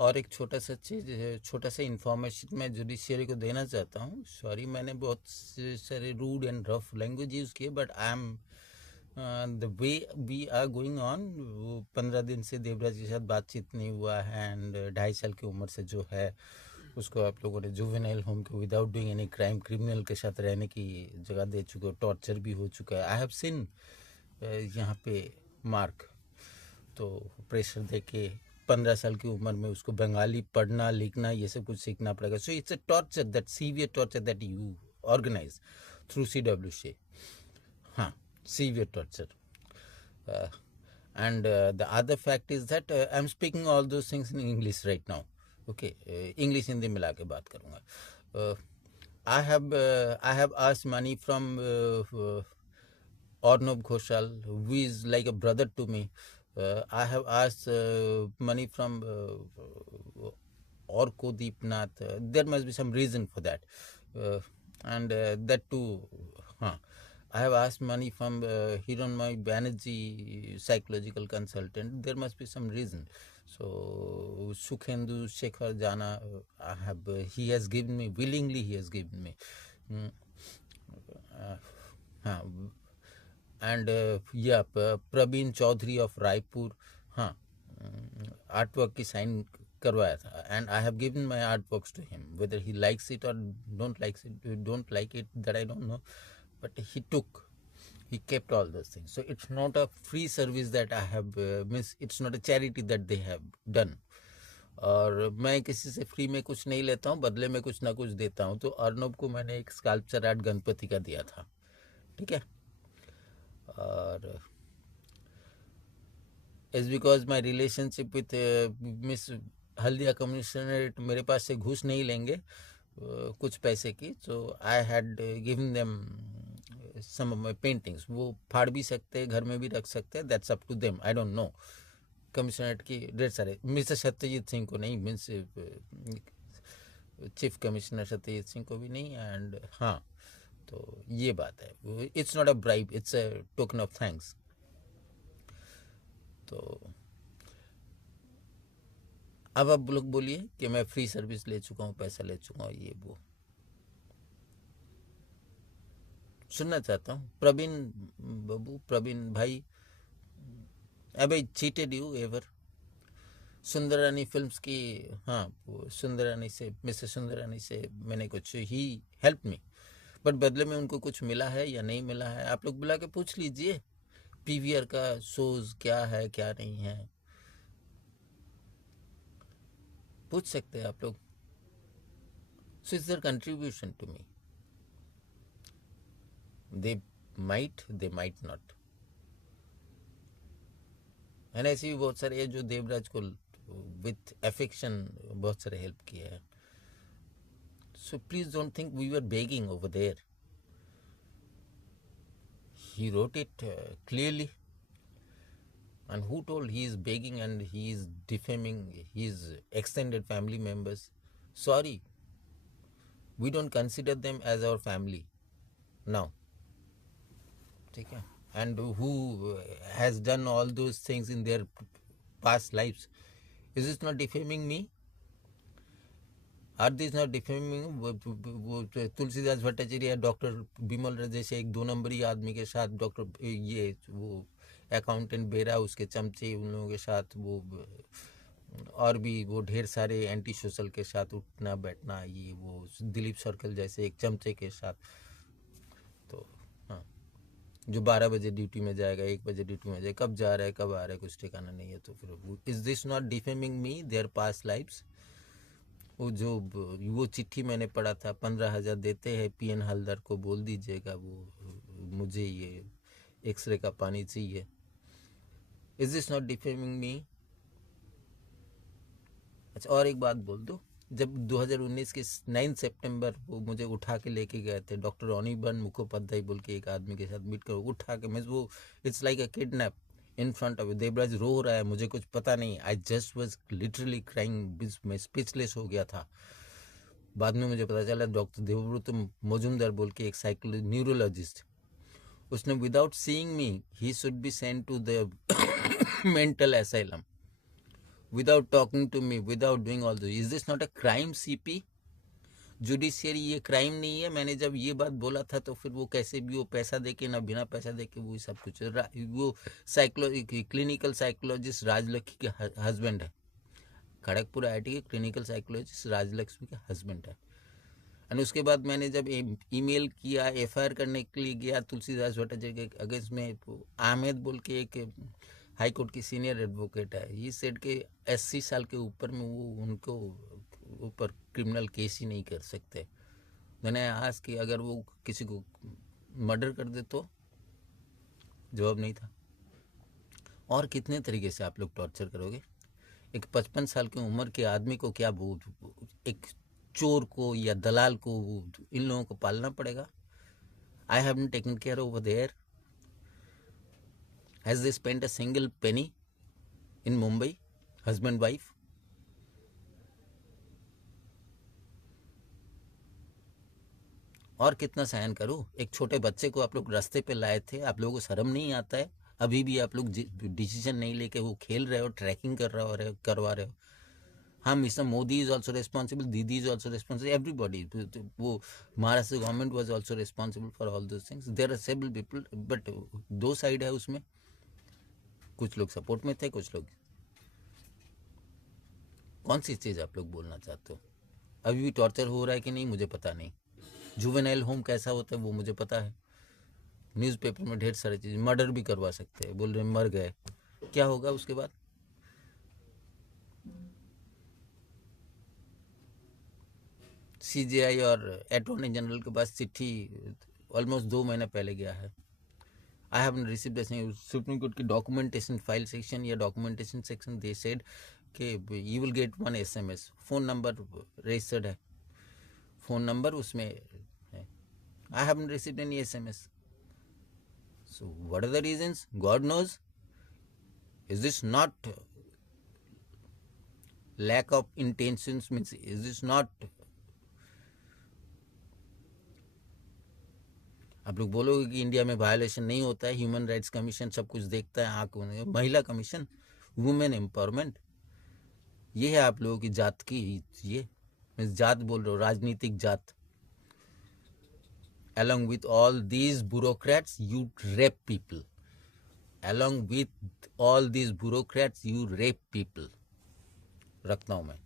और एक छोटा सा चीज़, छोटा सा इन्फॉर्मेशन मैं जुडिशियरी को देना चाहता हूँ। सॉरी, मैंने बहुत सारे rude and rough language use किए, but I am the way we are going on. 15 दिन से देवराज के साथ बातचीत नहीं हुआ है, एंड 2.5 साल की उम्र से जो है उसको आप लोगों ने जुवेनाइल होम के without doing any crime criminal के साथ रहने की जगह दे चुके हो, टॉर्चर भी हो चुका है। आई हैव सीन यहाँ पे मार्क, तो प्रेशर दे के 15 साल की उम्र में उसको बंगाली पढ़ना लिखना ये सब कुछ सीखना पड़ेगा। So it's a torture, that severe torture that you organise through CWC। हाँ, severe torture. And the other fact is that I'm speaking all those things in English right now. Okay, English Hindi मिला के बात करूँगा। I have asked money from Arnab Ghoshal, who is like a brother to me. I have asked money from Orko Deepnath. There must be some reason for that. And that too, I have asked money from Hiranmoy Banerjee, psychological consultant. There must be some reason. So Sukhendu Shekhar Jana, he has given me, willingly he has given me. And Praveen Chaudhary of Raipur, हाँ, art work की sign करवाया था, and I have given my art works to him, whether he likes it और don't like it, that I don't know, but he took, he kept all those things. So it's not a free service that I have it's not a charity that they have done. और मैं किसी से free में कुछ नहीं लेता हूँ, बदले में कुछ ना कुछ देता हूँ। तो अर्नब को मैंने एक स्कल्पचर आर्ट गणपति का दिया था, ठीक है। और is because my relationship with miss Haldia commissionerate मेरे पास से घूस नहीं लेंगे कुछ पैसे की, तो I had given them some of my paintings. वो फाड़ भी सकते हैं, घर में भी रख सकते हैं, that's up to them, I don't know. Commissionerate की ढेर सारे, मिस्टर सत्यजीत सिंह को नहीं, means chief commissioner Satyajit Singh को भी नहीं, एंड हाँ, तो ये बात है। It's not a bribe, it's a token of thanks. तो अब आप लोग बोलिए कि मैं फ्री सर्विस ले चुका हूँ, पैसा ले चुका हूँ, ये वो सुनना चाहता हूँ। प्रवीण बाबू, प्रवीण भाई, अबे cheated you ever? Sundarani films की, हाँ, वो सुंदरानी से, मिसेस सुंदरानी से मैंने कुछ ही हेल्प मी, बट बदले में उनको कुछ मिला है या नहीं मिला है, आप लोग बुला के पूछ लीजिए। PVR का शोज क्या है क्या नहीं है, पूछ सकते हैं आप लोग। So it's their contribution to me, they might not. And ऐसे भी बहुत सारे हैं जो देवराज को विथ एफेक्शन बहुत सारे हेल्प किए हैं। So please don't think we were begging over there. He wrote it clearly. And who told he is begging and he is defaming his extended family members? Sorry, we don't consider them as our family now. ठीक है? And who has done all those things in their past lives? Is this not defaming me? Are these not defaming? Tulsidas Bhattacharya, doctor Bimal जैसे एक 2 नंबरी आदमी के साथ, doctor ये वो अकाउंटेंट बेरा उसके चमचे, उन लोगों के साथ वो, और भी वो ढेर सारे एंटी सोशल के साथ उठना बैठना, ये वो दिलीप सर्कल जैसे एक चमचे के साथ। तो हाँ, जो 12 बजे ड्यूटी में जाएगा, 1 बजे ड्यूटी में जाएगा, कब जा रहा है कब आ रहा है कुछ ठिकाना नहीं है। तो फिर is this not defaming me, their past lifes? वो चिट्ठी मैंने पढ़ा था, 15,000 देते हैं PN हलदर को, बोल दीजिएगा वो मुझे ये एक्सरे का पानी चाहिए। इज दिस नॉट डिफेमिंग मी? अच्छा, और एक बात बोल दो, जब 2019 के 9 सितंबर वो मुझे उठा के लेके गए थे, डॉक्टर अनिबन मुखोपाध्याय बोल के एक आदमी के साथ मीट कर उठा के, मैं वो, it's like a kidnap in front of Devraj रो रहा है, मुझे कुछ पता नहीं, I just was literally crying, मैं स्पीचलेस हो गया था। बाद में मुझे पता चला डॉक्टर देवव्रत मजुमदार बोल के एक न्यूरोलॉजिस्ट, उसने without seeing me he should be sent to the mental asylum, without talking to me, without doing all this. Is this not a crime, CP? Judiciary ये क्राइम नहीं है? मैंने जब ये बात बोला था तो फिर वो कैसे भी वो पैसा देके ना बिना पैसा देके वो सब कुछ वो क्लिनिकल साइकोलॉजिस्ट राजलक्ष्मी के हस्बैंड है, खड़गपुर IIT के क्लिनिकल साइकोलॉजिस्ट राजलक्ष्मी के हस्बैंड है। और उसके बाद मैंने जब ईमेल किया, FIR करने के लिए गया तुलसीदास भट्टाचार्य के अगेंस्ट में, अहमद बोल के एक हाई कोर्ट की सीनियर एडवोकेट है, ये सेड के 80 साल के ऊपर में वो उनको ऊपर क्रिमिनल केस ही नहीं कर सकते। मैंने आज कि अगर वो किसी को मर्डर कर दे तो जवाब नहीं था। और कितने तरीके से आप लोग टॉर्चर करोगे? एक 55 साल की उम्र के आदमी को क्या एक चोर को या दलाल को इन लोगों को पालना पड़ेगा? I have not taken care over there. Has they spent a single penny in Mumbai, husband wife? और कितना सहन करूं? एक छोटे बच्चे को आप लोग रास्ते पे लाए थे, आप लोगों को शर्म नहीं आता है? अभी भी आप लोग डिसीजन नहीं लेके वो खेल रहे हो, ट्रैकिंग करवा रहे हो। हाँ, mister Modi is also responsible, Didi is also responsible, everybody. वो Maharashtra government was also responsible for all those things. There are several people, but दो साइड है उसमें। कुछ लोग सपोर्ट में थे, कुछ लोग। कौन सी चीज़ आप लोग बोलना चाहते हो? अभी भी टॉर्चर हो रहा है कि नहीं मुझे पता नहीं। जुवेनाइल होम कैसा होता है वो मुझे पता है। न्यूज़पेपर में ढेर सारी चीज़, मर्डर भी करवा सकते हैं, बोल रहे मर गए, क्या होगा उसके बाद? CJI और अटॉर्नी जनरल के पास चिट्ठी ऑलमोस्ट 2 महीने पहले गया है। I have received supreme court की डॉक्यूमेंटेशन फाइल सेक्शन या डॉक्यूमेंटेशन सेक्शन, दे सेड कि you will get 1 SMS, phone number registered है, फ़ोन नंबर उसमें है। I have received any SMS. So what are the reasons? God knows. Is this not lack of intentions? Means is this not? आप लोग बोलोगे कि India में violation नहीं होता है, ह्यूमन राइट्स कमीशन सब कुछ देखता है, आंखों में महिला कमीशन, वुमेन एम्पावरमेंट, ये है आप लोगों की जात की, ये मैं जात बोल रहा हूँ, राजनीतिक जात। along with all these bureaucrats you rape people, along with all these bureaucrats you rape people। रखता हूँ मैं।